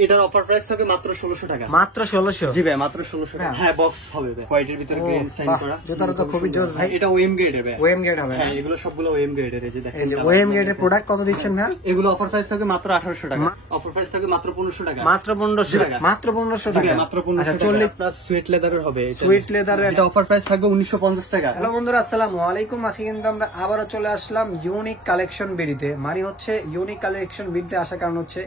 এটার offer price থাকে মাত্র 1600 টাকা। মাত্র 1600? জি ভাই, মাত্র 1600 টাকা। হ্যাঁ, বক্স হবে ভাই, হোয়াইটের ভিতরে গ্রিন সাইন করা। জুতাটা তো খুবই জোস ভাই। এটা ওএম গ্রেডের ভাই। ওএম গ্রেড হবে? হ্যাঁ, এগুলো সবগুলো ওএম গ্রেডের। এই যে দেখেন, এই যে ওএম গ্রেডের প্রোডাক্ট কত দিচ্ছেন ভাই? এগুলো অফার প্রাইস থাকে মাত্র 1800 টাকা। অফার প্রাইস থাকে মাত্র 1500 টাকা। মাত্র 1500 টাকা? মাত্র 1500 টাকা? মাত্র 1500 টাকা। 40 প্লাস সুইট লেদারের হবে। সুইট লেদারের এটা অফার প্রাইস থাকবে 1950 টাকা। হ্যালো বন্ধুরা, আসসালামু আলাইকুম। আজকে কিন্তু আমরা আবারও চলে আসলাম ইউনিক কালেকশন বিডিতে। মানে হচ্ছে ইউনিক কালেকশন বিডিতে আসার কারণ হচ্ছে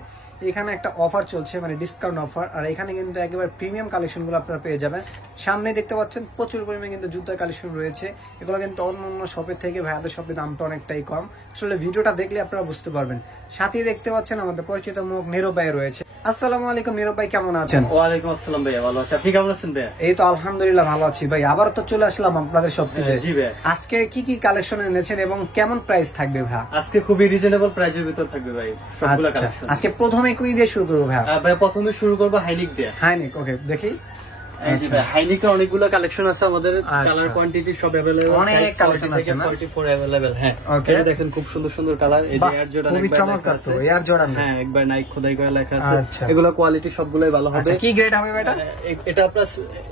এখানে একটা অফার চলছে, মানে ডিসকাউন্ট অফার। আর এখানে কিন্তু একেবারে প্রিমিয়াম কালেকশন গুলো আপনারা পেয়ে যাবেন। সামনে দেখতে পাচ্ছেন প্রচুর পরিমাণে কিন্তু জুতার কালেকশন রয়েছে। এগুলো কিন্তু অন্য শপের থেকে ভাইয়াদের শপে দামটা অনেকটাই কম। আসলে ভিডিওটা দেখলে আপনারা বুঝতে পারবেন। সাথে দেখতে পাচ্ছেন আমাদের পরিচিত মুখ নীরব ভাই রয়েছে। আসসালামু আলাইকুম নীরব ভাই, কেমন আছেন? ওয়ালাইকুম আসসালাম ভাইয়া, ভালো আছি। আপনি কেমন আছেন ভাইয়া? এই তো আলহামদুলিল্লাহ ভালো আছি ভাই। আবার তো চলে আসলাম আপনাদের শপটিতে। জি ভাই। আজকে কি কি কালেকশন এনেছেন এবং কেমন প্রাইস থাকবে ভাই? আজকে খুবই রিজনেবল প্রাইসের ভিতর থাকবে ভাই সবগুলা কালেকশন। আজকে প্রথমে কি দিয়ে শুরু করব ভাই? ভাই প্রথমে শুরু করব হাইনিক দিয়ে। হাইনিক, ওকে দেখি। এই যে ভাই, হাইনিকের অনেকগুলো কালেকশন আছে আমাদের। কালার কোয়ান্টিটি সব अवेलेबल, অনেক কালেকশন আছে না? 44 अवेलेबल। হ্যাঁ, এই দেখেন খুব সুন্দর সুন্দর কালার। এই যে এয়ার জর্ডান, খুবই চমৎকার তো এয়ার জর্ডান। হ্যাঁ, একবার নাইক খোদাই করে লেখা আছে। এগুলো কোয়ালিটি সবগুলাই ভালো হবে। আচ্ছা, কি গ্রেড হবে এটা? এটা আপনার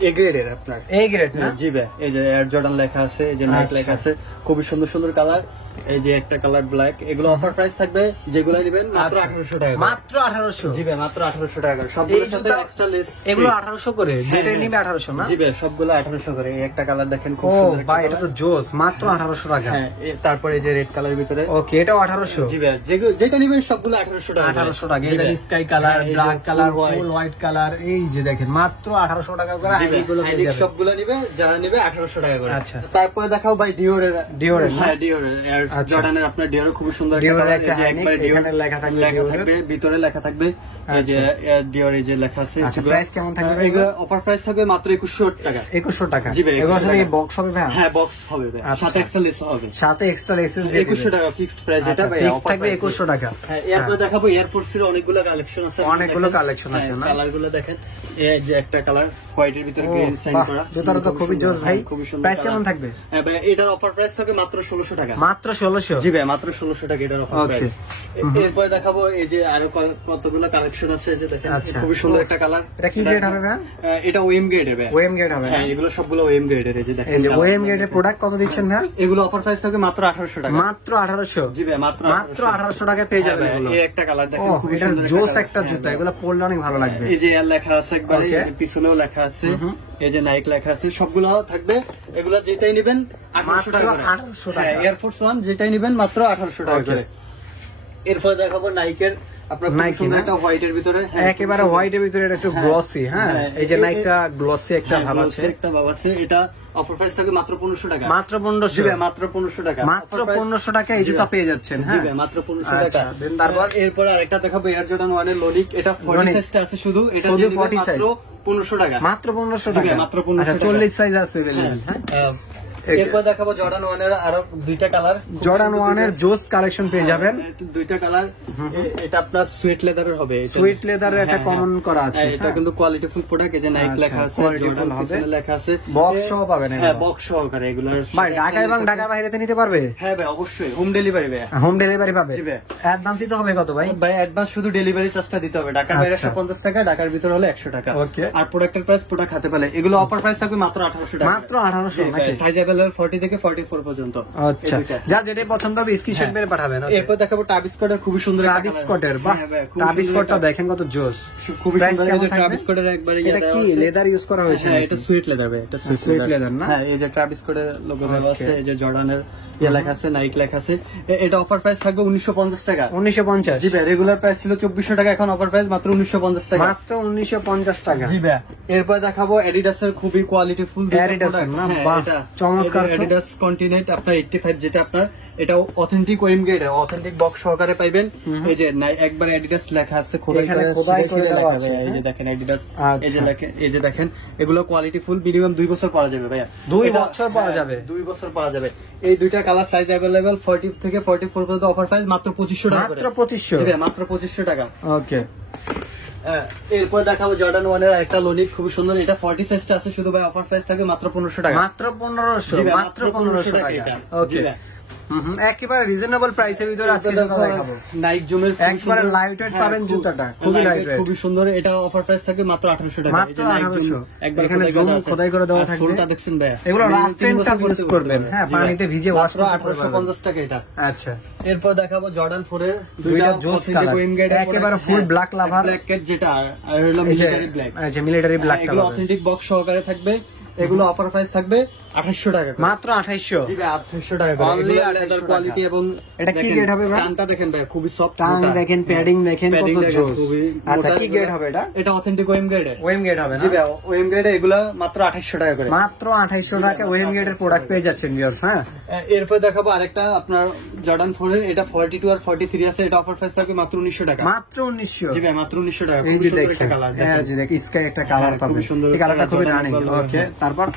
এ গ্রেডের। আপনার এ গ্রেড না? জি ভাই। এই যে এয়ার জর্ডান লেখা আছে, এই যে নাইক লেখা আছে, খুবই সুন্দর সুন্দর কালার। এই যে একটা কালার ব্ল্যাক। এগুলো অফার প্রাইস থাকবে, যেগুলো নেবেন মাত্র 1800 টাকা। মাত্র 1800? জি ভাই, মাত্র 1800 টাকা। সবগুলোর সাথে এক্সট্রা লেস। এগুলো 1800 করে? যেটা নিবে 1800 না? জি ভাই, সবগুলো 1800 করে। এই একটা কালার দেখেন, খুব ও সুন্দর। ভাই, এটা তো জোস। মাত্র 1800 টাকা? হ্যাঁ, তারপরে এই যে রেড কালারের ভিতরে। ওকে, এটাও 1800? জি ভাই, যেটা নেবেন সবগুলো 1800 টাকা। 1800 টাকা। এটা স্কাই কালার, ব্ল্যাক কালার, ফুল হোয়াইট কালার। এই যে দেখেন মাত্র 1800 টাকা করে এইগুলো পেয়ে যাবেন। সবগুলো নেবে, যারা নেবে 1800 টাকা করে। আচ্ছা, তারপরে দেখাও ভাই ডিওরের। হ্যাঁ, ডিওরের এয়ার জর্ডানের। আপনার ডিওর খুব সুন্দর একটা হাইনিক। এখানে লেখা থাকবে, ভিতরে লেখা থাকবে। এই যে ডিওর এই যে লেখা আছে। আচ্ছা, প্রাইস কেমন থাকবে? এগুলো অফার প্রাইস থাকবে মাত্র 2100 টাকা। 2100 টাকা? জি ভাই। এগুলো কি বক্স হবে ভাই? হ্যাঁ, বক্স হবে ভাই, সাথে এক্সট্রা লেস হবে। সাথে এক্সট্রা লেস দিয়ে 2100 টাকা ফিক্সড প্রাইস। এটা ভাই ফিক্স থাকবে 2100 টাকা। হ্যাঁ, এরপর দেখাবো এয়ারপোর্টস এর অনেকগুলো কালেকশন আছে। অনেকগুলো কালেকশন আছে না? কালারগুলো দেখেন। এই যে একটা কালার হোয়াইটের ভিতরে গ্রিন সাইন করা। জুতাটা তো খুবই জোস ভাই। প্রাইস কেমন থাকবে? হ্যাঁ ভাই, এটার অফার প্রাইস থাকে মাত্র 1600 টাকা। মাত্র 1600? জি ভাই, মাত্র 1600 টাকা এটার অফার প্রাইস। এরপর দেখাবো এই যে আরো কতগুলো কালেকশন আছে। যে দেখেন, খুবই সুন্দর একটা কালার। এটা কি গ্রেড হবে ভাই? এটা ওএম গ্রেডের ভাই। ওএম গ্রেড হবে? হ্যাঁ, এগুলো সবগুলো ওএম গ্রেডের। এই যে দেখেন, এই যে ওএম গ্রেডের প্রোডাক্ট কত দিচ্ছেন ভাই? এগুলো অফার প্রাইস থাকে মাত্র 1800 টাকা। মাত্র 1800? জি ভাই, মাত্র 1800 টাকা পেয়ে যাবেন এগুলো। এই একটা কালার দেখেন, খুবই এটা সুন্দর জোস একটা জুতা। এগুলো পরলে অনেক ভালো লাগবে। এই যে এর লেখা আছে একবারে, পিছনেও লেখা আছে। এই যে নাইক লেখা আছে, সবগুলো থাকবে। এগুলো যেটাই নেবেন 1800 টাকা করে। 1800 টাকা। হ্যাঁ, এয়ারফোর্স 1 যেটাই নেবেন মাত্র 1800 টাকা করে। এরপর দেখাবো নাইকের। আপনার নাইকি না, এটা হোয়াইটের ভিতরে। একেবারে হোয়াইটের ভিতরে একটু গ্লসি। হ্যাঁ, এই যে নাইকটা গ্লসি একটা ভাব আছে। একটা ভাব আছে। এটা অফার প্রাইস থাকে মাত্র 1500 টাকা। মাত্র 1500? মাত্র 1500 টাকা। মাত্র 1500 টাকা এই জুতা পেয়ে যাচ্ছেন। হ্যাঁ মাত্র 1500 টাকা। তারপর এরপর আরেকটা দেখাবো এয়ার জর্ডান 1 এর লোনিক। এটা 40 সাইজটা আছে শুধু। এটা শুধু 40 মাত্র সাইজ? 1500 টাকা। মাত্র 1500 টাকা? মাত্র 1500 টাকা। 40 সাইজ আছে। হ্যাঁ, এরপর দেখাবো জর্ডান 1 এর আরো দুইটা কালার। জর্ডান 1 এর জোস কালেকশন পেয়ে যাবেন। দুইটা কালার। এটা আপনার সুইট লেদারের হবে। সুইট লেদারের একটা কমন করা আছে। এটা কিন্তু কোয়ালিটি ফুল প্রোডাক্ট। এই যে নাইক লেখা আছে, জর্ডান পিছনে লেখা আছে, বক্স সহ পাবেন। হ্যাঁ, বক্স সহকারে। এগুলোর ভাই ঢাকা এবং ঢাকার বাইরেতে নিতে পারবে? হ্যাঁ ভাই, অবশ্যই হোম ডেলিভারি ভাই। হোম ডেলিভারি পাবে? অ্যাডভান্স দিতে হবে কত ভাই? ভাই অ্যাডভান্স শুধু ডেলিভারি চার্জটা দিতে হবে। ঢাকার বাইরে 150 টাকা, ঢাকার ভিতর হলে 100 টাকা। আর প্রোডাক্টের প্রাইস প্রোডাক্ট হাতে পেলে। এগুলো অফার প্রাইস থাকবে মাত্র 1800 টাকা। মাত্র 1800 নাকি? সাইজ अवेलेबल 40 থেকে 44 পর্যন্ত। আচ্ছা, যা যেটা পছন্দ হবে স্ক্রিনশট মেরে পাঠাবেন। এরপর দেখাবো টাবিস্কটের খুবই সুন্দর একটা টাবিস্কটের। বাহ, টাবিস্কটটা দেখেন কত জোস। খুবই সুন্দর টাবিস্কটের একবারে। এটা কি লেদার ইউজ করা হয়েছে? হ্যাঁ, এটা সুইট লেদার ভাই। এটা সুইট লেদার না? হ্যাঁ, এই যে টাবিস্কটের লোগো দেওয়া আছে। এই যে জর্ডানের লেখা আছে, নাইক লেখা আছে। এটা অফার প্রাইস থাকবে 1950 টাকা। 1950? জি ভাই, রেগুলার প্রাইস ছিল 2400 টাকা, এখন অফার প্রাইস মাত্র 1950 টাকা। মাত্র 1950 টাকা? জি ভাই। এরপর দেখাবো অ্যাডিডাসের খুবই কোয়ালিটি ফুল অ্যাডিডাস না? বাহ, চমৎকার। অ্যাডিডাস কন্টিনেন্ট আপনার 85 যেটা আপনার, এটা authentic OM grade, authentic box সহকারে পাইবেন। এই যে একবার অ্যাডিডাস লেখা আছে, খোদাই করে দেওয়া আছে। এই যে দেখেন অ্যাডিডাস, এই যে দেখেন, এগুলো কোয়ালিটি ফুল। মিনিমাম 2 বছর পরা যাবে ভাইয়া। 2 বছর পরা যাবে? 2 বছর পরা যাবে। এই দুইটা কালার সাইজ अवेलेबल 40 থেকে 44 পর্যন্ত। অফার প্রাইস মাত্র 2500 টাকা। মাত্র 2500? জি ভাই, মাত্র 2500 টাকা। ওকে। এরপর দেখাবো জর্ডান 1 এর একটা লোনিক, খুব সুন্দর। এটা 40 সাইজটা আছে শুধু ভাই। অফার প্রাইস থাকে মাত্র 1500 টাকা। মাত্র 1500? মাত্র 1500 টাকা। ওকে। একেবারে রিজনেবল প্রাইসের ভিতরে আজকে জুতা দেখাবো। নাইক জুমের একবারে লাইট ওয়েট পাবেন জুতাটা, খুবই লাইট ওয়েট, খুবই সুন্দর। এটা অফার প্রাইস থাকবে মাত্র 1800 টাকা। মাত্র 1800। এখানে জুম খোদাই করে দেওয়া থাকবে। সোলটা দেখছেন ভাই, এগুলো রাফ এন্ড টাফ ইউজ করবেন, হ্যাঁ পানিতে ভিজে ওয়াশ করতে পারবেন। 1850 টাকা এটা। আচ্ছা, এরপর দেখাবো জর্ডান 4 এর দুইটা জোস কালার, একেবারে full black lover, black cat যেটা আর হলো মিলিটারি ব্ল্যাক। আচ্ছা, মিলিটারি ব্ল্যাক এগুলো কালার, অথেন্টিক বক্স সহকারে থাকবে। এগুলো অফার প্রাইস থাকবে 2800 টাকা, মাত্র 2800। জি ভাই 2800 টাকা করে। Only এগুলো 2800 লেদার কোয়ালিটি এবং এটা কি গ্রেড হবে ভাই? টানটা দেখেন ভাই, খুবই সফট। টান দেখেন, প্যাডিং দেখেন, কত জোস। আচ্ছা, কি গ্রেড হবে এটা? এটা অথেন্টিক ওএম গ্রেডের। ওএম গ্রেড হবে না? জি ভাই ওএম গ্রেডে এগুলো মাত্র 2800 টাকা করে। মাত্র 2800 টাকা ওএম গ্রেডের প্রোডাক্ট পেয়ে যাচ্ছেন ভিউয়ার্স। হ্যাঁ, এরপর দেখাবো আরেকটা আপনার জর্ডান 4 এর, এটা 42 আর 43 আছে। এটা অফার প্রাইস থাকবে মাত্র 1900 টাকা। মাত্র 1900। জি ভাই মাত্র 1900 টাকা। এই খুব যে সুন্দর দেখেন, একটা কালার। হ্যাঁ জি দেখেন, স্কাই একটা কালার পাবেন, খুবই সুন্দর এই কালারটা খুবই কালার, রানিং। জর্ডান ওকে, ভালো। তারপর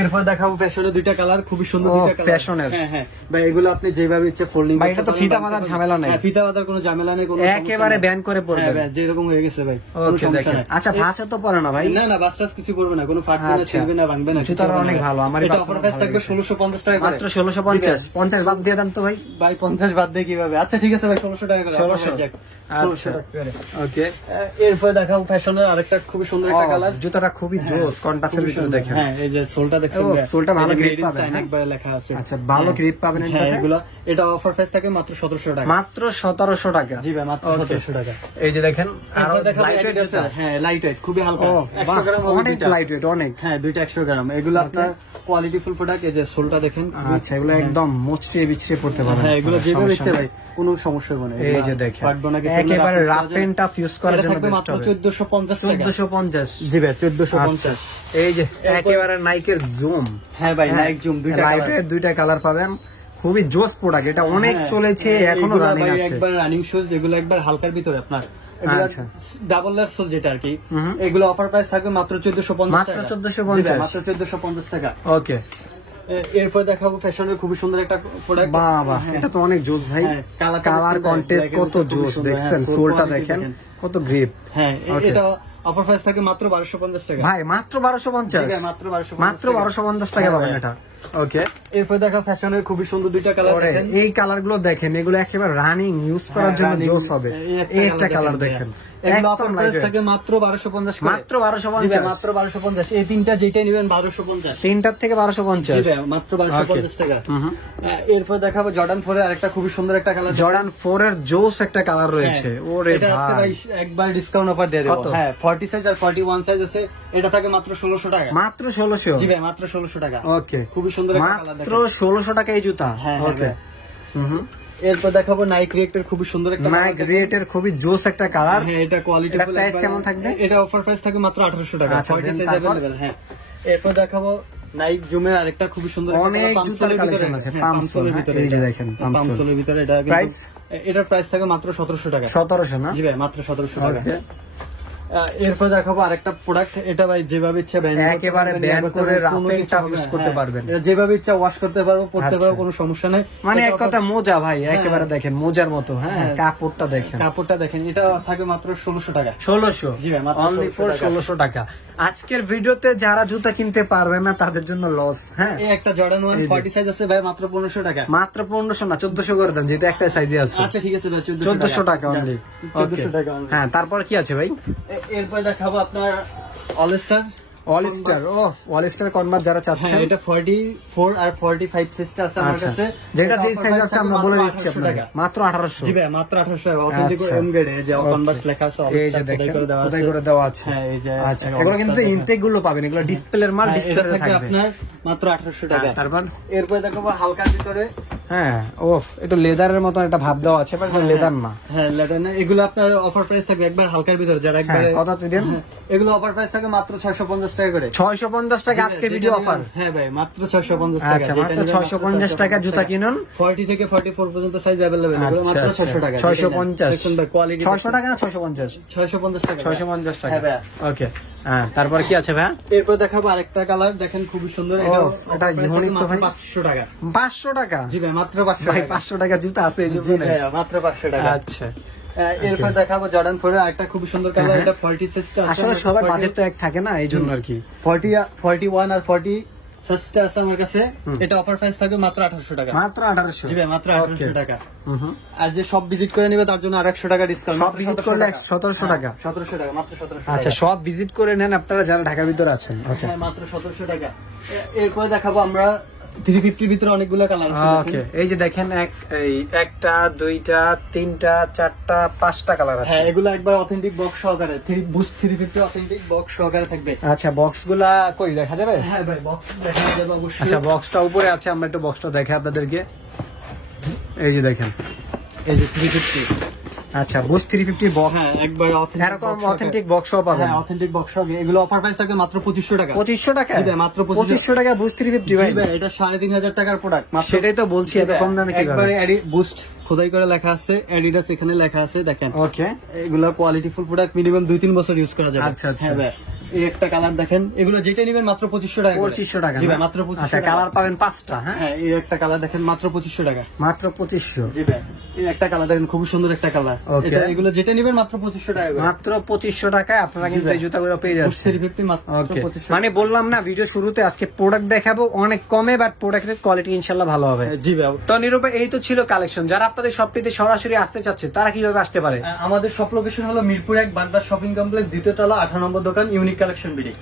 এরপর দেখাবো ফ্যাশনের দুইটা কালার, খুবই সুন্দর দুইটা কালার। ফ্যাশনের, হ্যাঁ হ্যাঁ ভাই, এগুলো আপনি যেভাবে ইচ্ছা ফোল্ডিং ভাই, এটা তো ফিতা বাঁধার ঝামেলা নাই। ফিতা বাঁধার কোনো ঝামেলা নেই, কোনো একেবারে ব্যান করে পড়বে। হ্যাঁ ভাই, যেরকম হয়ে গেছে ভাই, কোনো ওকে, সমস্যা দেখেন। নাই। আচ্ছা, ভাঁজে তো পড়ে না ভাই? না না, বাসটাস কিছু করবে না, কোনো ফাটবে না, ছিড়বে না, ভাঙবে না। জুতাটা অনেক ভালো। আমার এটা অফার প্রাইস থাকবে 1650 টাকা করে। মাত্র 1650। 50 বাদ দিয়ে দেন তো ভাই। ভাই 50 বাদ দিয়ে কিভাবে? আচ্ছা ঠিক আছে ভাই, 1600 টাকা করে। 1600। 1600 টাকা করে। ওকে, এরপর দেখাবো ফ্যাশনের আরেকটা খুবই সুন্দর একটা কালার। জুতাটা খুবই জোস, কন্ট্রাস্টের ভিতরে দেখেন। হ্যাঁ, এই যে সোলটা দেখছেন, সোলটা ভালো গ্রিপ গ্রেড পাবেন, একবারে লেখা আছে। আচ্ছা, ভালো গ্রিপ পাবেন হ্যাঁ, এটাতে। এগুলো এটা অফার প্রাইস থাকে মাত্র 1700 টাকা। মাত্র 1700 টাকা। জি ভাই, মাত্র 1700 টাকা। এই যে দেখেন, আর এরপর দেখাবো লাইট ওয়েট Adidas-এর, হ্যাঁ লাইট ওয়েট, খুবই হালকা। 100 গ্রাম হবে অনেক দুইটা। লাইট ওয়েট, অনেক। হ্যাঁ, দুইটা 100 গ্রাম। এগুলো আপনার কোয়ালিটি ফুল প্রোডাক্ট। এই যে সোলটা দেখেন। আচ্ছা, এগুলো একদম মুচড়িয়ে বিছড়িয়ে পড়তে পারবেন। হ্যাঁ, এগুলো যেভাবে সমস্যা ইচ্ছে নেই। ভাই, কোনো সমস্যা হবে না। এই যে দেখেন, ফাটবে না কিছু, একেবারে রাফ এন্ড টাফ ইউজ করার এটা জন্য থাকবে বেস্ট মাত্র হবে। 1450 টাকা। 1450। জি ভাই, 1450। এই যে একেবারে নাইকের জুম। হ্যাঁ ভাই, নাইক জুম দুইটা লাইট কালার। ওয়েট দুইটা কালার পাবেন, খুবই জোস প্রোডাক্ট। এটা অনেক চলেছে, এখনো এগুলা রানিং ভাই আছে। একবার রানিং শুজ, যেগুলো একবার হালকার ভিতরে আপনার আচ্ছা। ডাবল লেয়ার সোল যেটা আর কি, এগুলো অফার প্রাইস থাকবে মাত্র 1450 মাত্র টাকা। 1450। মাত্র 1450 টাকা। ওকে, এরপর দেখাবো ফ্যাশনের খুবই সুন্দর একটা প্রোডাক্ট। বাবা, এটা তো অনেক জোস ভাই। হ্যাঁ, কালার কন্টেস্ট কত জোস, দেখছেন সোলটা দেখেন কত গ্রিপ। হ্যাঁ, এটা অফার প্রাইস থাকে মাত্র 1250 টাকা। ভাই মাত্র 1250। ঠিক আছে, মাত্র 1250 মাত্র 1250 টাকা পাবেন এটা। ওকে, এরপর দেখা ফ্যাশনের খুবই সুন্দর দুইটা কালার দেখেন। এই কালার গুলো দেখেন, এগুলো একেবারে রানিং ইউজ করার জন্য জোস হবে। এই একটা কালার দেখেন, এগুলো অফার প্রাইস থাকে মাত্র 1250 করে। মাত্র 1250। মাত্র 1250। এই তিনটা যেটা নেবেন 1250। তিনটার থেকে 1250। জি ভাই, মাত্র 1250 টাকা। এরপর দেখাবো জর্ডান 4 এর আরেকটা খুবই সুন্দর একটা কালার। জর্ডান 4 এর জোস একটা কালার রয়েছে। ওরে এটা আজকে ভাই একবার ডিসকাউন্ট অফার দিয়ে দেব। হ্যাঁ, 40 সাইজ আর 41 সাইজ আছে। এটা থাকে মাত্র 1600 টাকা। মাত্র 1600। জি ভাই, মাত্র 1600 টাকা। ওকে, খুবই সুন্দর একটা কালার মাত্র 1600 টাকা এই জুতা। ওকে, এরপর দেখাবো নাইক রিয়েক্টের খুবই সুন্দর একটা নাইক রিয়েক্টের খুবই জোস একটা কালার। হ্যাঁ, এটা কোয়ালিটি এটা প্রাইস কেমন থাকবে? এটা অফার প্রাইস থাকে মাত্র 1800 টাকা। আচ্ছা, 40 সাইজ अवेलेबल। হ্যাঁ, এরপর দেখাবো নাইক জুমের আরেকটা খুবই সুন্দর অনেক জুতার কালেকশন আছে। পামসোলের ভিতরে, এই যে দেখেন পামসোলের ভিতরে। এটা প্রাইস, এটার প্রাইস থাকে মাত্র 1700 টাকা। 1700 না? জি ভাই, মাত্র 1700 টাকা। এরপর দেখাবো আরেকটা প্রোডাক্ট। এটা ভাই যেভাবে ইচ্ছা একেবারে ব্যান করে রাফ এন্ড টাফ ইউজ করতে পারবেন। এটা যেভাবে ইচ্ছা ওয়াশ করতে পারবো, পড়তে পারবো, কোনো সমস্যা নাই। মানে এক কথা মোজা ভাই, একেবারে দেখেন মোজার মতো। হ্যাঁ, কাপড়টা দেখেন, কাপড়টা দেখেন। এটা থাকে মাত্র 1600 টাকা। 1600। জি ভাই, মাত্র অনলি ফর 1600 টাকা। আজকের ভিডিওতে যারা জুতা কিনতে পারবে না তাদের জন্য লস। হ্যাঁ, এই একটা জর্ডান 1 40 সাইজ আছে ভাই, মাত্র 1500 টাকা। মাত্র 1500 না, 1400 করে দেন, যেটা একটা সাইজে আছে। আচ্ছা ঠিক আছে ভাই, 1400 টাকা অনলি। 1400 টাকা only। হ্যাঁ, তারপর কি আছে ভাই? এরপর দেখাবো আপনার অলস্টার। অলস্টার, অলস্টার কনভার্ট যারা চাচ্ছেন। এটা 44 আর 45 সাইজটা আছে আমার কাছে। যেটা যে সাইজ আছে আমরা বলে দিচ্ছি আপনাকে, মাত্র 1800। জি ভাই, মাত্র 1800 টাকা। অথেন্টিক এম গ্রেড, এই যে কনভার্স লেখা আছে, এই যে দেখেন কোথায় করে দেওয়া আছে। হ্যাঁ, এই যে আচ্ছা, এগুলো কিন্তু ইনটেক গুলো পাবেন, এগুলো ডিসপ্লের মাল, ডিসপ্লে থাকবে আপনার মাত্র 1800 টাকা। তারপর এরপর দেখাবো হালকার ভিতরে। হ্যাঁ, ওফ, এটা লেদারের মতো একটা ভাব দেওয়া আছে, বাট লেদার না। হ্যাঁ, লেদার না। এগুলো আপনার অফার প্রাইস থাকবে একবার হালকার ভিতরে, যারা একবারে কত দিবেন? এগুলো অফার প্রাইস থাকে মাত্র 650 টাকা করে। 650 টাকা আজকে ভিডিও অফার। হ্যাঁ ভাই, মাত্র 650 টাকা। আচ্ছা, মাত্র 650 টাকা জুতা কিনুন। 40 থেকে 44 পর্যন্ত সাইজ अवेलेबल। এগুলো মাত্র 600 টাকা। 650। দেখুন ভাই, কোয়ালিটি 600 টাকা না 650? 650 টাকা। 650 টাকা। হ্যাঁ ভাই। ওকে, হ্যাঁ, তারপর কি আছে ভাই? এরপর দেখাবো আরেকটা কালার, দেখেন খুবই সুন্দর। এটা ইউনিক তো ভাই। 500 টাকা। 500 টাকা? জি ভাই, মাত্র 500 ভাই, টাকা। 500 টাকা জুতা আছে এই জি জন্য? ভাই, মাত্র 500 টাকা। আচ্ছা, এরপর দেখাবো জর্ডান 4 এর আরেকটা খুবই সুন্দর কালার। এটা 40 সাইজটা আছে। আসলে সবার বাজেট তো এক থাকে না, এই জন্য আর কি। 41 আর 40 সার্চটা আছে আমার কাছে, এটা অফার প্রাইস থাকবে মাত্র 1800 টাকা। মাত্র 1800? জি ভাই, মাত্র 1800 টাকা। আর যে সব ভিজিট করে নেবে তার জন্য আর 100 টাকা ডিসকাউন্ট। সব ভিজিট করলে 1700 টাকা? 1700 টাকা, মাত্র 1700 টাকা। আচ্ছা, সব ভিজিট করে নেন আপনারা যারা ঢাকার ভিতরে আছেন। ওকে, হ্যাঁ, মাত্র 1700 টাকা। এরপরে দেখাবো আমরা 350 ভিতরে অনেকগুলো কালার আছে। ওকে, এই যে দেখেন একটা, দুইটা, তিনটা, চারটা, পাঁচটা কালার আছে। হ্যাঁ, এগুলো একবার অথেন্টিক বক্স সহকারে, বুস্ট 350 অথেন্টিক বক্স সহকারে থাকবে। আচ্ছা, বক্সগুলা কই দেখা যাবে? হ্যাঁ ভাই, বক্স দেখা যাবে অবশ্যই। আচ্ছা, বক্সটা উপরে আছে, আমরা একটু বক্সটা দেখাই আপনাদেরকে। এই যে দেখেন, এই যে 350। আচ্ছা, বুস্ট 350 বক্স। হ্যাঁ, একবার এরকম অথেন্টিক বক্সও পাবেন। হ্যাঁ, অথেন্টিক বক্স হবে। এগুলো অফার প্রাইস থাকবে মাত্র 2500 টাকা। 2500 টাকা? জি ভাই, মাত্র 2500 টাকা বুস্ট 350 ভাই। জি ভাই, এটা 3500 টাকার প্রোডাক্ট। সেটাই তো বলছি, এত কম দামে কিভাবে? একবারে বুস্ট খোদাই করে লেখা আছে, অ্যাডিডাস এখানে লেখা আছে, দেখেন। ওকে, এগুলো কোয়ালিটি ফুল প্রোডাক্ট, মিনিমাম 2-3 বছর ইউজ করা যাবে। আচ্ছা, আচ্ছা। হ্যাঁ ভাই, এই একটা কালার দেখেন, এগুলো যেটা নেবেন মাত্র 2500 টাকা। 2500 টাকা? জি ভাই, মাত্র 2500 আচ্ছা, টাকা। কালার পাবেন 5টা? হ্যাঁ, হ্যাঁ, এই একটা কালার দেখেন, মাত্র 2500 টাকা। মাত্র 2500? জি ভাই, এই একটা কালার দেখেন, খুব সুন্দর একটা কালার। ওকে, এগুলো যেটা নেবেন মাত্র 2500 টাকা। মাত্র 2500 টাকায় আপনারা কিন্তু এই জুতাগুলো পেয়ে যাচ্ছেন। 350 মাত্র 2500। মানে বললাম না, ভিডিও শুরুতে আজকে প্রোডাক্ট দেখাবো অনেক কমে, বাট প্রোডাক্টের কোয়ালিটি ইনশাআল্লাহ ভালো হবে। জি ভাই। তো নিরূপা, এই তো ছিল কালেকশন। যারা আপনাদের শপটিতে সরাসরি আসতে চাচ্ছে তারা কিভাবে আসতে পারে? আমাদের শপ লোকেশন হলো মিরপুর 1 বাগদাদ শপিং কমপ্লেক্স, দ্বিতীয় তলা, 18 নম্বর দোকান, ইউনিক কালেকশন বিডি।